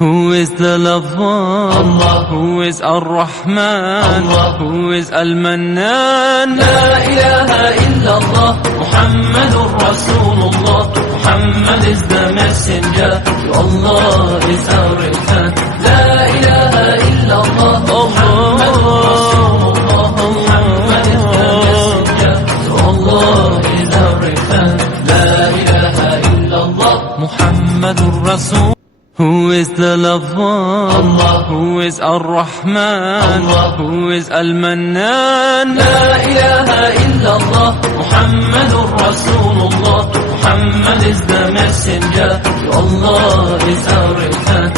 Who is the lover? Allah. Who is Ar-Rahman? Allah. Who is Al-Mannan? La ilaha illallah, Muhammadur Rasulullah. Muhammad is the messenger, to Allah is our return. La ilaha illallah, Muhammadur Rasulullah. Muhammad is the messenger, to Allah is our return. La ilaha illallah, Muhammadur Rasul. Who is the lover? Allah. Who is Ar-Rahman? Allah. Who is Al-Mannan? La ilaha illallah, Muhammadur Rasulullah. Muhammad is the messenger, to Allah is our return.